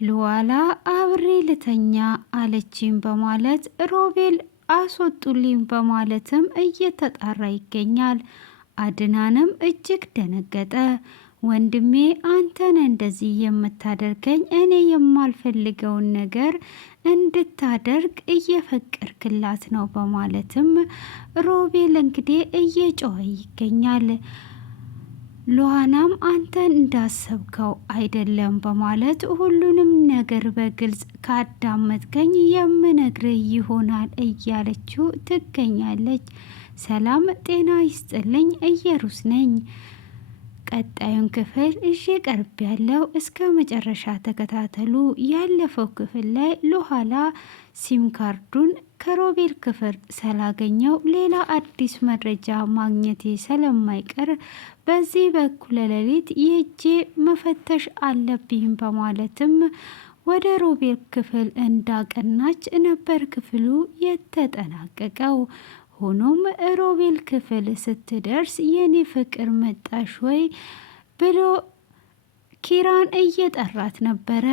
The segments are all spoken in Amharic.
ሉዋላ አብሬ ልተኛ አለችኝ በማለት ሮቤል አስወጡልኝ በማለትም እየተጣራ ይገኛል። አድናንም እጅግ ደነገጠ። ወንድሜ አንተን እንደዚህ የምታደርገኝ እኔ የማልፈልገውን ነገር እንድታደርግ እየፈቀድክላት ነው በማለትም ሮቤል እንግዲህ እየጮኸ ይገኛል። ሉዋናም አንተን እንዳሰብከው አይደለም በማለት ሁሉንም ነገር በግልጽ ካዳመጥከኝ የምነግርህ ይሆናል እያለችው ትገኛለች። ሰላም ጤና ይስጥልኝ፣ እየሩስ ነኝ። ቀጣዩን ክፍል እሺ ቀርብ ያለው እስከ መጨረሻ ተከታተሉ። ያለፈው ክፍል ላይ ሉዋላ ሲም ካርዱን ከሮቤል ክፍል ስላገኘው ሌላ አዲስ መረጃ ማግኘቴ ስለማይቀር በዚህ በኩለ ሌሊት የእጄ መፈተሽ አለብኝ በማለትም ወደ ሮቤል ክፍል እንዳቀናች ነበር ክፍሉ የተጠናቀቀው። ሆኖም ሮቤል ክፍል ስትደርስ የኔ ፍቅር መጣሽ ወይ ብሎ ኪራን እየጠራት ነበረ።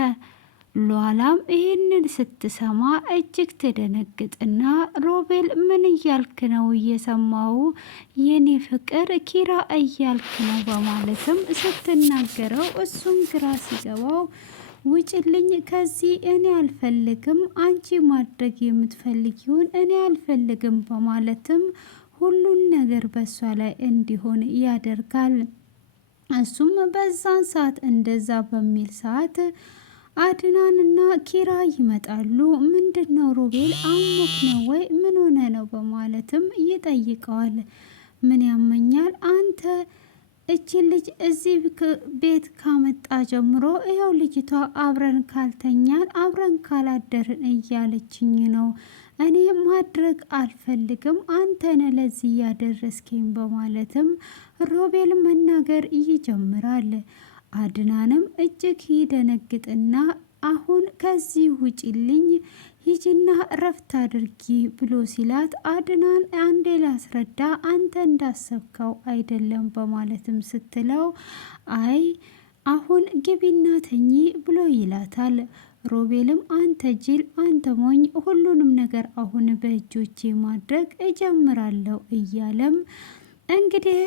ሉዋላም ይህንን ስትሰማ እጅግ ትደነግጥና ሮቤል ምን እያልክ ነው? እየሰማው የኔ ፍቅር ኪራ እያልክ ነው በማለትም ስትናገረው እሱም ግራ ሲገባው ውጭልኝ ከዚህ እኔ አልፈልግም፣ አንቺ ማድረግ የምትፈልጊውን እኔ አልፈልግም በማለትም ሁሉን ነገር በሷ ላይ እንዲሆን ያደርጋል። እሱም በዛን ሰዓት እንደዛ በሚል ሰዓት አድናንና ኪራ ይመጣሉ። ምንድነው ሮቤል አሞክ ነው ወይ ምን ሆነ ነው በማለትም ይጠይቀዋል። ምን ያመኛል አንተ እቺን ልጅ እዚህ ቤት ካመጣ ጀምሮ ይኸው ልጅቷ አብረን ካልተኛን አብረን ካላደርን እያለችኝ ነው። እኔ ማድረግ አልፈልግም፣ አንተነ ለዚህ ያደረስከኝ በማለትም ሮቤል መናገር ይጀምራል። አድናንም እጅግ ይደነግጥና አሁን ከዚህ ውጪልኝ ሂጂና እረፍት አድርጊ ብሎ ሲላት አድናን አንዴ ላስረዳ አንተ እንዳሰብከው አይደለም በማለትም ስትለው አይ አሁን ግቢና ተኚ ብሎ ይላታል። ሮቤልም አንተ ጅል፣ አንተ ሞኝ፣ ሁሉንም ነገር አሁን በእጆቼ ማድረግ እጀምራለሁ እያለም እንግዲህ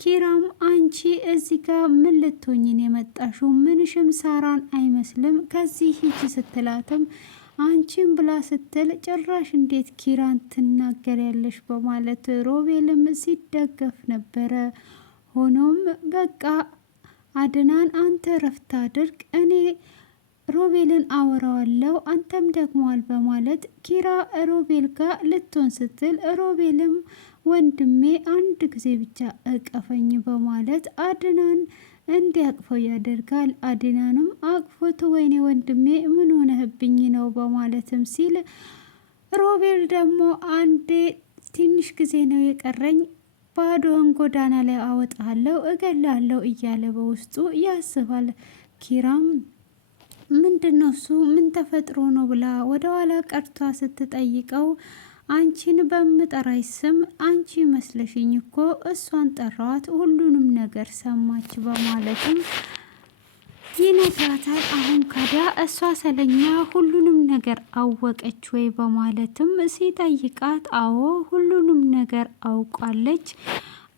ኪራም አንቺ እዚህ ጋር ምን ልትሆኝን የመጣሽው? ምንሽም ሳራን አይመስልም ከዚህ ሂጂ ስትላትም አንቺን ብላ ስትል ጭራሽ እንዴት ኪራን ትናገሪያለሽ በማለት ሮቤልም ሲደገፍ ነበረ። ሆኖም በቃ አድናን አንተ ረፍት አድርግ፣ እኔ ሮቤልን አወራዋለሁ አንተም ደግሟል በማለት ኪራ ሮቤል ጋር ልትሆን ስትል ሮቤልም ወንድሜ አንድ ጊዜ ብቻ እቀፈኝ በማለት አድናን እንዲያቅፈው ያደርጋል። አድናንም አቅፎት ወይኔ ወንድሜ ምን ሆነህብኝ ነው በማለትም ሲል ሮቤል ደግሞ አንዴ ትንሽ ጊዜ ነው የቀረኝ፣ ባዶን ጎዳና ላይ አወጣለሁ፣ እገላለሁ እያለ በውስጡ ያስባል። ኪራም ምንድነው እሱ ምን ተፈጥሮ ነው ብላ ወደ ኋላ ቀርቷ ስትጠይቀው አንቺን በምጠራይ ስም አንቺ መስለሽኝ እኮ እሷን ጠራዋት፣ ሁሉንም ነገር ሰማች በማለትም ይነግራታል። አሁን ካዲያ እሷ ሰለኛ ሁሉንም ነገር አወቀች ወይ በማለትም ሲጠይቃት አዎ ሁሉንም ነገር አውቃለች፣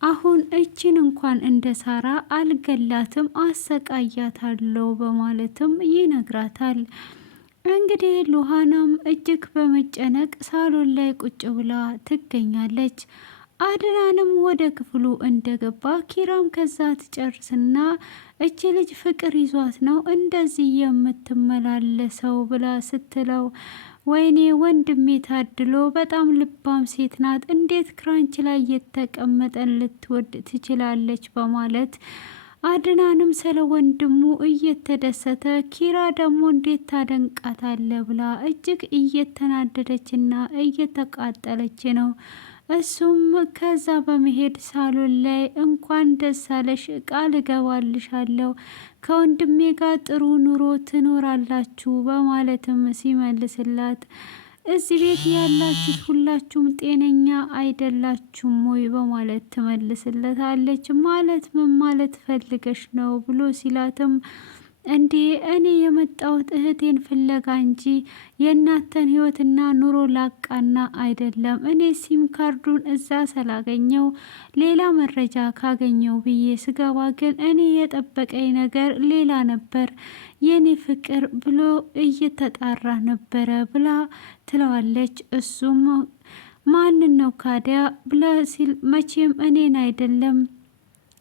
አሁን እችን እንኳን እንደ ሳራ አልገላትም፣ አሰቃያታለሁ በማለትም ይነግራታል። እንግዲህ ሉዋናም እጅግ በመጨነቅ ሳሎን ላይ ቁጭ ብላ ትገኛለች። አድናንም ወደ ክፍሉ እንደገባ ኪራም ከዛ ትጨርስና እች ልጅ ፍቅር ይዟት ነው እንደዚህ የምትመላለሰው ብላ ስትለው ወይኔ ወንድሜ ታድሎ በጣም ልባም ሴት ናት፣ እንዴት ክራንች ላይ የተቀመጠን ልትወድ ትችላለች በማለት አድናንም ስለ ወንድሙ እየተደሰተ ኪራ ደግሞ እንዴት ታደንቃታለ ብላ እጅግ እየተናደደችና እየተቃጠለች ነው። እሱም ከዛ በመሄድ ሳሎን ላይ እንኳን ደስ አለሽ፣ ቃል እገባልሻለሁ ከወንድሜ ጋር ጥሩ ኑሮ ትኖራላችሁ በማለትም ሲመልስላት እዚህ ቤት ያላችሁት ሁላችሁም ጤነኛ አይደላችሁም ወይ በማለት ትመልስለታለች። ማለት ምን ማለት ፈልገሽ ነው ብሎ ሲላትም እንዴ እኔ የመጣሁት እህቴን ፍለጋ እንጂ የእናንተን ህይወትና ኑሮ ላቃና አይደለም። እኔ ሲም ካርዱን እዛ ስላገኘው ሌላ መረጃ ካገኘው ብዬ ስገባ ግን እኔ የጠበቀኝ ነገር ሌላ ነበር። የኔ ፍቅር ብሎ እየተጣራ ነበረ ብላ ትለዋለች። እሱም ማንን ነው ካዲያ ብለ ሲል መቼም እኔን አይደለም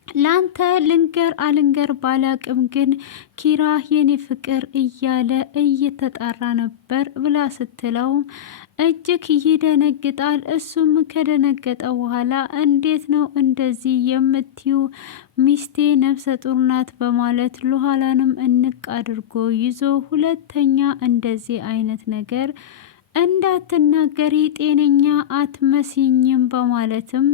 ላንተ ልንገር አልንገር ባላቅም ግን ኪራ የኔ ፍቅር እያለ እየተጣራ ነበር ብላ ስትለው እጅግ ይደነግጣል። እሱም ከደነገጠ በኋላ እንዴት ነው እንደዚህ የምትዩ? ሚስቴ ነፍሰ ጡር ናት በማለት ሉሃላንም እንቅ አድርጎ ይዞ ሁለተኛ እንደዚህ አይነት ነገር እንዳትናገሪ ጤነኛ አትመስኝም በማለትም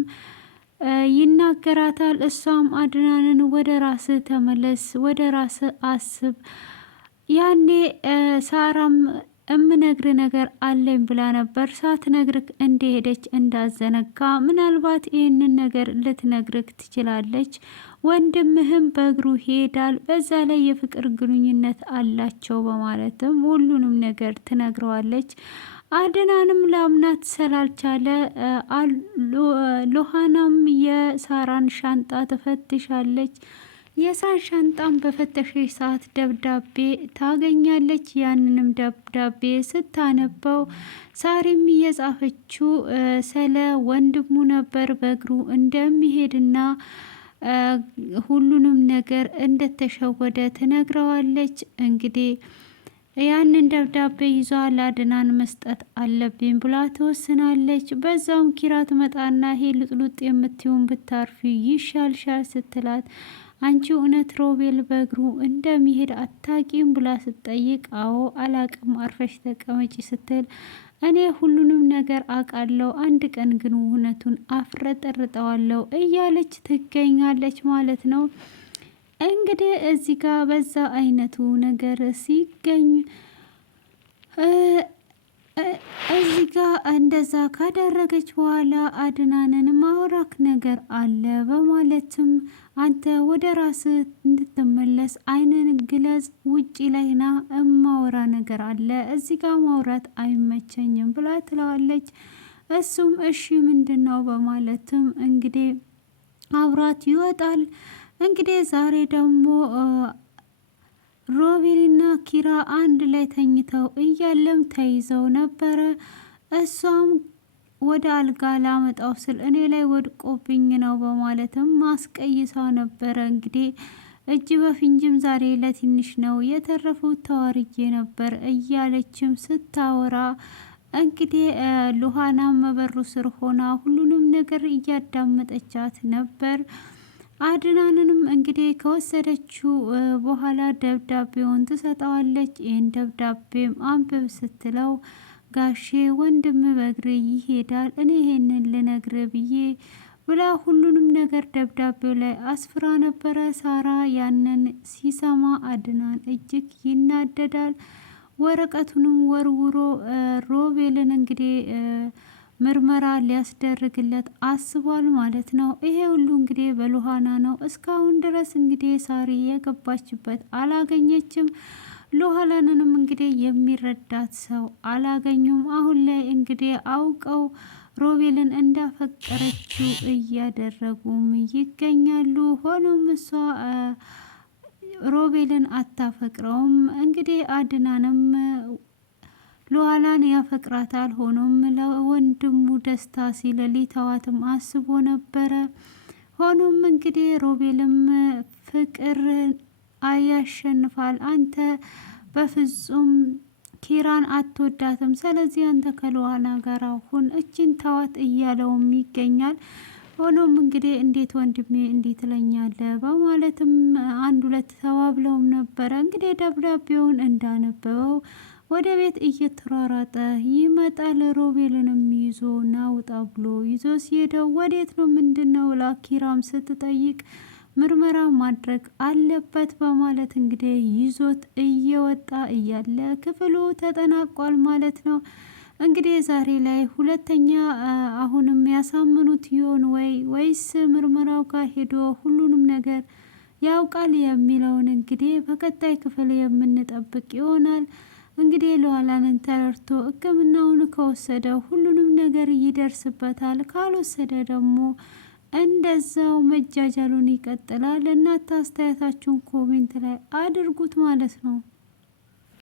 ይናገራታል። እሷም አድናንን ወደ ራስ ተመለስ፣ ወደ ራስ አስብ፣ ያኔ ሳራም እምነግር ነገር አለኝ ብላ ነበር ሳትነግርክ እንደሄደች እንዳዘነጋ፣ ምናልባት ይህንን ነገር ልትነግርክ ትችላለች። ወንድምህም በእግሩ ሄዳል፣ በዛ ላይ የፍቅር ግንኙነት አላቸው በማለትም ሁሉንም ነገር ትነግረዋለች። አድናንም ላምናት ስላልቻለ ሉሃናም የሳራን ሻንጣ ትፈትሻለች። የሳራን ሻንጣን በፈተሸች ሰዓት ደብዳቤ ታገኛለች። ያንንም ደብዳቤ ስታነበው ሳሪም እየጻፈችው ስለ ወንድሙ ነበር በእግሩ እንደሚሄድና ሁሉንም ነገር እንደተሸወደ ትነግረዋለች። እንግዲህ ያንን ደብዳቤ ይዟ ለአድናን መስጠት አለብኝ ብላ ትወስናለች። በዛውም ኪራ ትመጣና ይሄ ልጥሉጥ የምትይውን ብታርፊ ይሻልሻል ስትላት አንቺ እውነት ሮቤል በእግሩ እንደሚሄድ አታቂም ብላ ስትጠይቅ አዎ አላቅም አርፈሽ ተቀመጪ ስትል እኔ ሁሉንም ነገር አውቃለሁ፣ አንድ ቀን ግን እውነቱን አፍረጠርጠዋለሁ እያለች ትገኛለች ማለት ነው። እንግዲህ እዚህ ጋር በዛ አይነቱ ነገር ሲገኝ እዚህ ጋር እንደዛ ካደረገች በኋላ አድናንን ማውራክ ነገር አለ በማለትም አንተ ወደ ራስ እንድትመለስ አይንን ግለጽ፣ ውጪ ላይ ና እማወራ ነገር አለ፣ እዚህ ጋር ማውራት አይመቸኝም ብላ ትለዋለች። እሱም እሺ ምንድን ነው በማለትም እንግዲህ አብሯት ይወጣል። እንግዲህ ዛሬ ደግሞ ሮቤልና ኪራ አንድ ላይ ተኝተው እያለም ተይዘው ነበረ። እሷም ወደ አልጋ ላመጣው ስል እኔ ላይ ወድቆብኝ ነው በማለትም ማስቀይሰው ነበረ። እንግዲህ እጅ በፍንጅም ዛሬ ለትንሽ ነው የተረፉት ተዋርጄ ነበር እያለችም ስታወራ እንግዲህ ሉሃናም በሩ ስር ሆና ሁሉንም ነገር እያዳመጠቻት ነበር። አድናንንም እንግዲህ ከወሰደችው በኋላ ደብዳቤውን ትሰጠዋለች። ይህን ደብዳቤም አንብብ ስትለው ጋሼ ወንድም በእግር ይሄዳል፣ እኔ ይሄንን ልነግር ብዬ ብላ ሁሉንም ነገር ደብዳቤው ላይ አስፍራ ነበረ። ሳራ ያንን ሲሰማ አድናን እጅግ ይናደዳል። ወረቀቱንም ወርውሮ ሮቤልን እንግዲህ ምርመራ ሊያስደርግለት አስቧል ማለት ነው። ይሄ ሁሉ እንግዲህ በሉሃና ነው። እስካሁን ድረስ እንግዲህ ሳሪ የገባችበት አላገኘችም። ሉሃናንም እንግዲህ የሚረዳት ሰው አላገኙም። አሁን ላይ እንግዲህ አውቀው ሮቤልን እንዳፈቀረችው እያደረጉም ይገኛሉ። ሆኖም እሷ ሮቤልን አታፈቅረውም። እንግዲህ አድናንም ሉሃናን ያፈቅራታል። ሆኖም ለወንድሙ ደስታ ሲል ሊተዋትም አስቦ ነበረ። ሆኖም እንግዲህ ሮቤልም ፍቅር ያሸንፋል፣ አንተ በፍጹም ኪራን አትወዳትም፣ ስለዚህ አንተ ከሉሃና ጋር አሁን እችን ተዋት እያለውም ይገኛል። ሆኖም እንግዲህ እንዴት ወንድሜ እንዴት ለኛለ በማለትም አንድ ሁለት ተባብለውም ነበረ። እንግዲህ ደብዳቤውን እንዳነበበው ወደ ቤት እየተሯሯጠ ይመጣል። ሮቤልንም ይዞ ናውጣ ብሎ ይዞ ሲሄደው ወዴት ነው ምንድን ነው ብላ ኪራም ስትጠይቅ ምርመራ ማድረግ አለበት በማለት እንግዲህ ይዞት እየወጣ እያለ ክፍሉ ተጠናቋል ማለት ነው። እንግዲህ ዛሬ ላይ ሁለተኛ አሁንም ያሳምኑት ይሆን ወይስ ምርመራው ጋር ሄዶ ሁሉንም ነገር ያውቃል የሚለውን እንግዲህ በቀጣይ ክፍል የምንጠብቅ ይሆናል። እንግዲህ ሉዓላንን ተረድቶ ሕክምናውን ከወሰደ ሁሉንም ነገር ይደርስበታል። ካልወሰደ ደግሞ እንደዛው መጃጃሉን ይቀጥላል። እናንተ አስተያየታችሁን ኮሜንት ላይ አድርጉት ማለት ነው።